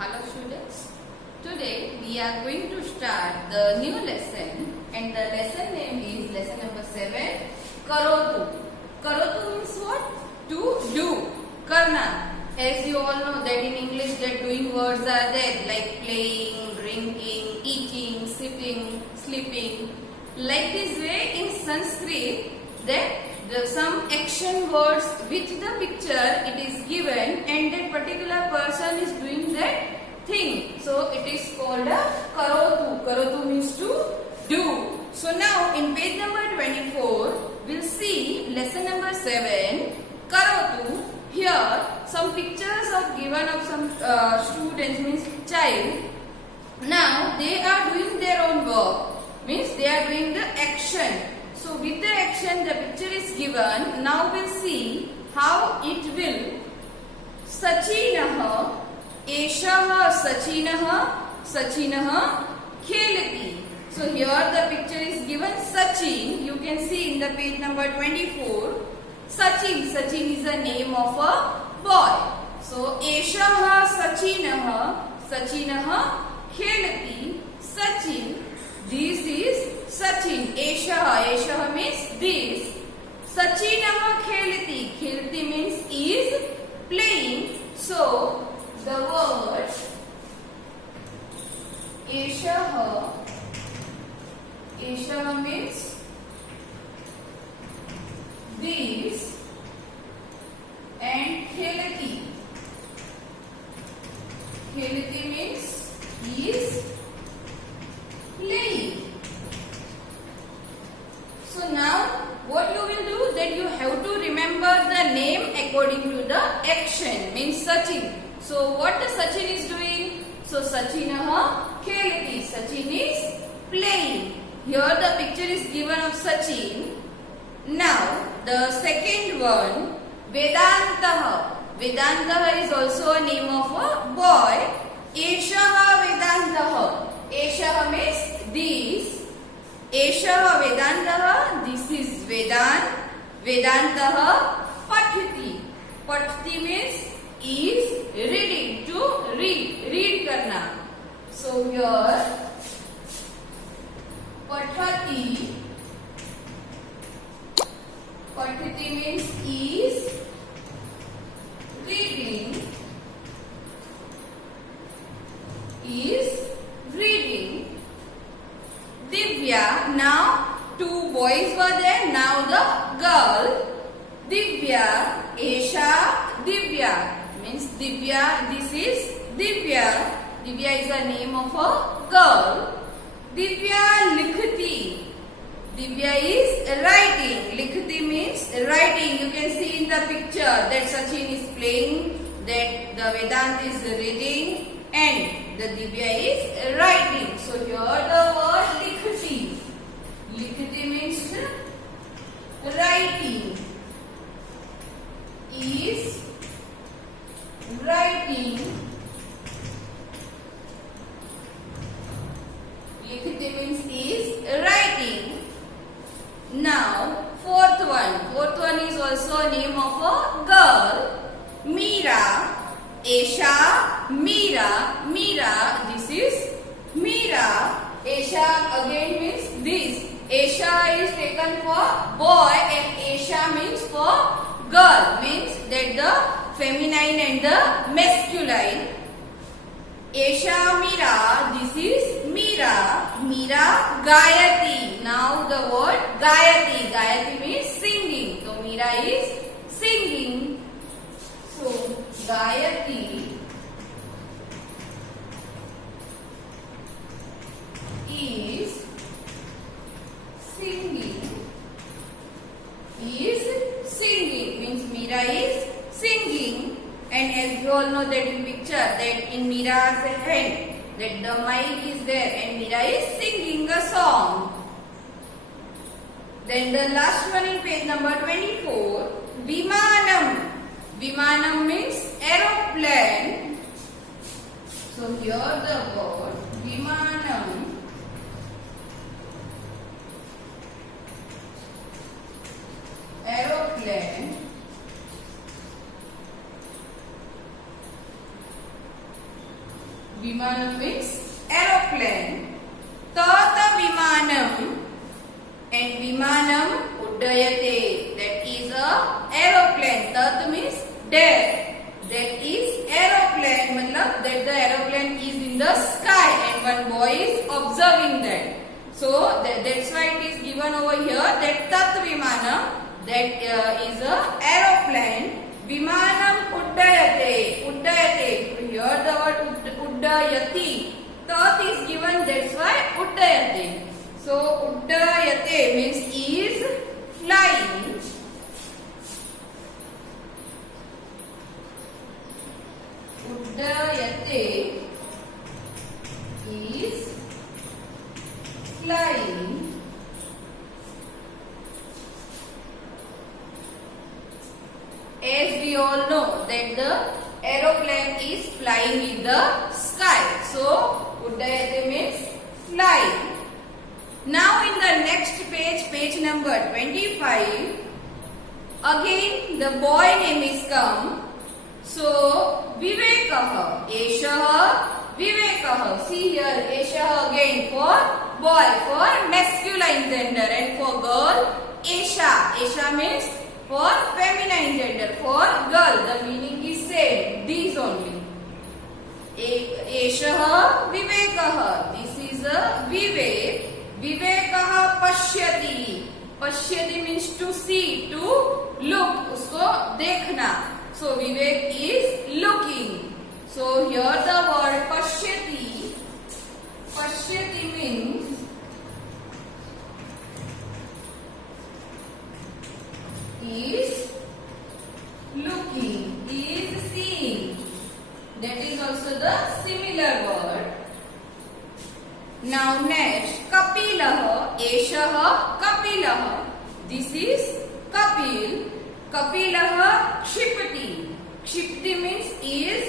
Hello students. Today we are going to start the new lesson and the lesson name is lesson number 7 Karotu. Karotu means what? To do. Karna. As you all know that in English that doing words are there like playing, drinking, eating, sitting, sleeping. Like this way in Sanskrit that some action words which the picture it is given and that particular person is doing that thing. So it is called a karotu. Karotu means to do. So now in page number 24 we'll see lesson number 7 karotu. Here some pictures are given of some students means child. Now they are doing their own work means they are doing the action. So with the action the picture is given. Now we'll see how it will. Sachinah, Eshah Sachinah, Sachinah Khelati. So here the picture is given Sachin. You can see in the page number 24. Sachin. Sachin is the name of a boy. So Eshah Sachinah, Sachinah Khelati. Sachin. This is Sachin. Esha means this. Sachinah Khelati. Khelati means is playing. So the word Esha means this and Khelati. Khelati means is playing. So now what you will do that you have to remember the name according to the action means Sachin. So what the Sachin is doing? So Sachinah Khelati. Sachin is playing. Here the picture is given of Sachin. Now the second one Vedantah. Vedantah is also a name of a boy. Esha Vedantah. Esha means this. Esha Vedantah. This is Vedant. Vedantah Pathati. Pathati means is reading. To read. Read karna. So here Pathati. Pathati means is reading. Is reading. Divya. Now two boys were there. Now the girl. Divya. Esha. Divya. Means Divya. This is Divya. Divya is the name of a girl. Divya Likhati. Divya is writing. Likhati means writing. You can see in the picture that Sachin is playing, that the Vedant is reading and the Divya is writing. So here the word Likhati. Likhati means writing. Is writing. Likhati means is writing. Now fourth one. Fourth one is also a name of a girl. Meera. Esha. Meera. Meera. This is Meera. Esha again means this. Esha is taken for boy and Esha means for girl. Means that the feminine and the masculine. Esha Meera. This is Meera. Meera Gayati. Now the word Gayati. Gayati means singing. So Meera is singing. So Gayati is singing. Is singing means Meera is singing. And as you all know that in picture that in Meera's hand that the mic is there and Meera is singing a song. Then the last one in page number 24 Vimanam. Vimanam means aeroplane. So here the word Vimanam aeroplane Vimanam means aeroplane. Tat vimanam and vimanam uddayate. That is a aeroplane. Tat means there. That is aeroplane. Matlab that the aeroplane is in the sky and one boy is observing that. So that's why it is given over here that tat vimanam, that is a aeroplane. Vimanam uddayate. Uddayate. Here the word uddayati. Tat is given, that's why uddayate. So uddayate means is flying. Uddayate is flying. As we all know that the aeroplane is flying in the sky. So uddayate means flying. Now in the next page, page number 25, again the boy name is come. So Vivekah, Eshaha, Vivekah. See here, Eshaha again for boy, for masculine gender, and for girl, Esha. Esha means for feminine gender. For girl, the meaning is same. These only. Eshaha, Vivekah. This is a Vivek. Vivekah pashyati. Pashyati means to see, to look. Usko dekhna. So Vivek is looking. So here the word pashyati. Pashyati means is looking, is seeing. That is also the similar word. Now next, Kapilah, Eshaha, Kapilah. This is Kapil. Kapilah Kshipati. Kshipati means is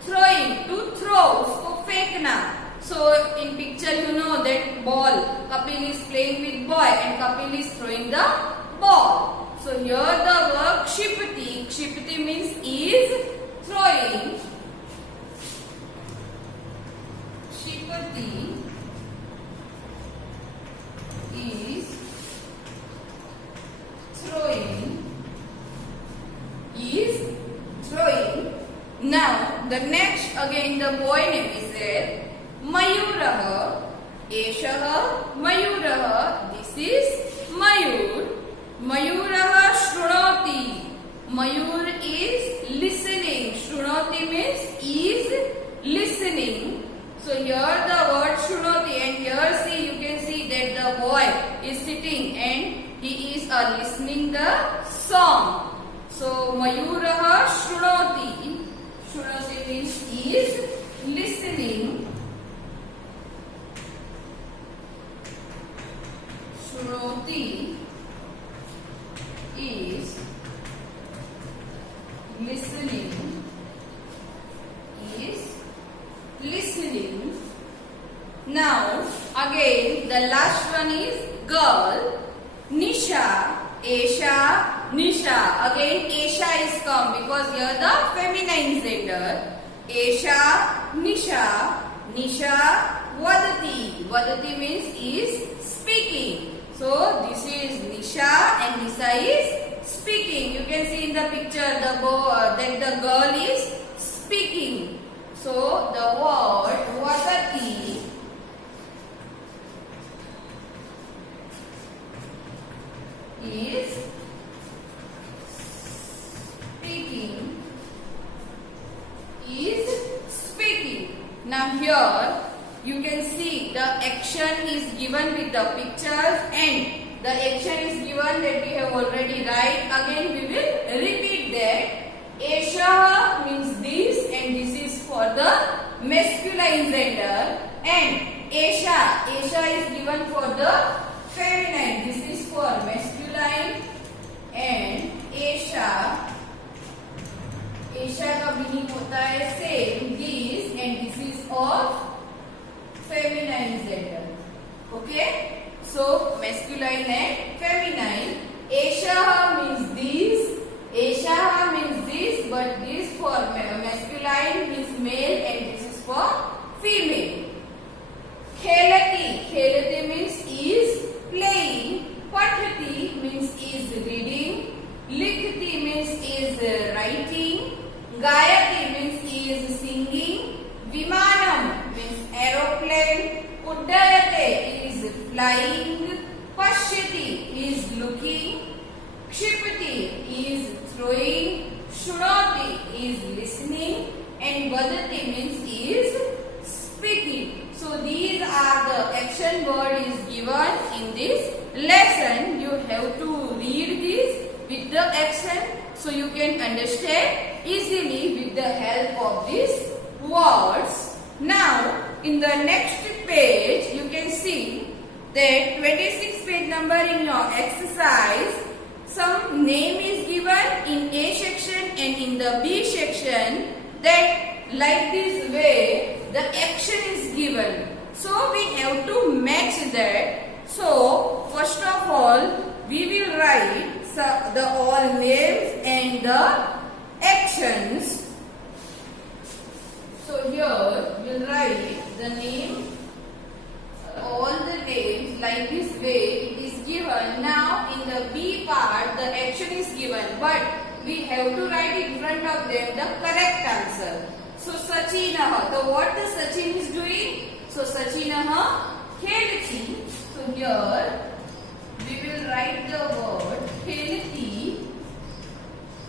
throwing, to throw, usko फेंकना. So in picture you know that ball. Kapil is playing with boy and Kapil is throwing the ball. So here the word Kshipati. Kshipati means is throwing. Kshipati is throwing. Is throwing. Now the next again the boy name is there. Mayurah. Eshaha Mayurah. This is Mayur. Mayurah Shrunoti. Mayur is listening. Shrunoti means is listening. So here the word Shrunoti, and here see you can see that the boy is sitting and he is listening the song. So Mayurah Shrunoti. Shrunoti means is listening. Shrunoti is listening. Is listening. Now again the last one is girl. Nisha. Esha, Nisha. Again Esha is come because here the feminine gender. Esha, Nisha. Nisha, Vadati. Vadati means is speaking. So this is Nisha and Nisha is speaking. You can see in the picture that the girl is speaking. So the word Vadati is speaking. Is speaking. Now here you can see the action is given with the pictures and the action is given that we have already write. Again we will repeat that. Esha means this and this is for the masculine gender, and Esha is given for the feminine. This is for masculine, and Esha का meaning होता है same this, and this is of feminine gender. Okay, so masculine and feminine. Eshaha means this. Eshaha means this, but this for masculine means male and this is for Gayati means he is singing. Vimanam means aeroplane. Uddayate is flying. Pashyati is looking. Kshipati is throwing. Shunoti is listening. And vadati means is speaking. So these are the action word is given in this lesson. You have to read this with the action so you can understand easily with the help of these words. Now in the next page you can see that 26 page number in your exercise, some name is given in A section and in the B section, that like this way the action is given. So we have to match that. So first of all we will write the all names and the actions. So here we will write the name, all the names like this way it is given. Now in the B part the action is given, but we have to write in front of them the correct answer. So Sachinah, so what the Sachin is doing? So Sachinah khelati. So here we will write the word khelati.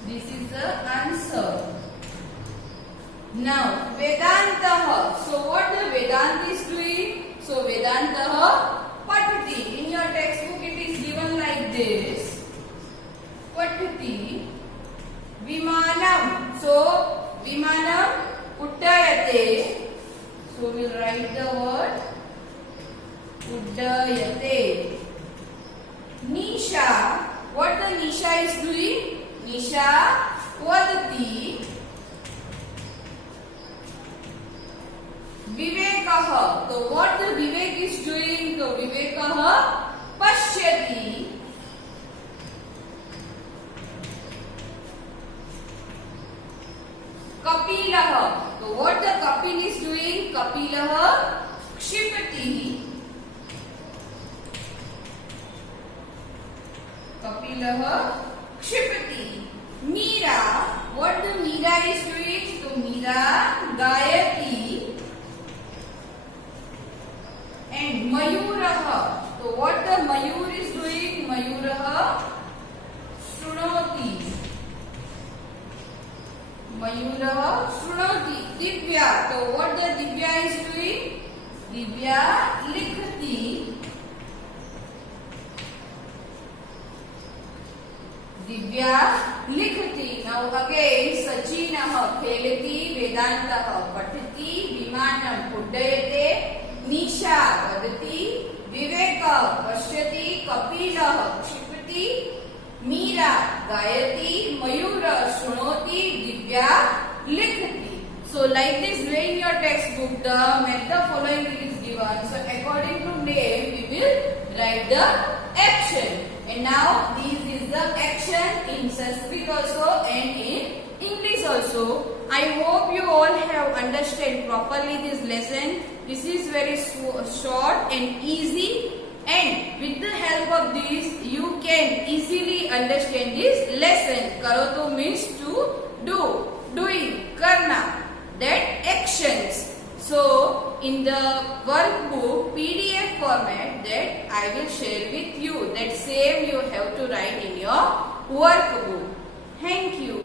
This is the answer. Now Vedantah. So what the Vedant is doing? So Vedantah patati. In your textbook it is given like this. Patati. Vimanam. So Vimanam uddayate. So we will write the word uddayate. Nisha. What the Nisha is doing? Nisha vadati. Vivekah. So what the Vivek is doing? So Vivekah pashyati. Kapilah. So what the Kapil is doing? Kapilah kshipati. Kapilah kshipati. Meera. What the Meera is doing? So Meera gayati. And Mayurah. So what the Mayur is doing? Mayurah shrunoti. Mayurah shrunoti. Divya. So what the Divya is doing? Divya likhati. Divya likhati. Now again Sachinah khelati. Vedantah patati. Vimanam uddayate. Nisha vadati. Viveka pashyati. Kapilah kshipati. Meera gayati. Mayura shrunoti. Divya likhati. So like this way in your textbook the method following is given. So according to name we will write the action. And now this is the action in Sanskrit also and in English also. I hope you all have understood properly this lesson. This is very short and easy, and with the help of this you can easily understand this lesson. Karoto means to do, doing, karna, that actions. So in the workbook PDF format that I will share with you, that same you have to write in your workbook. Thank you.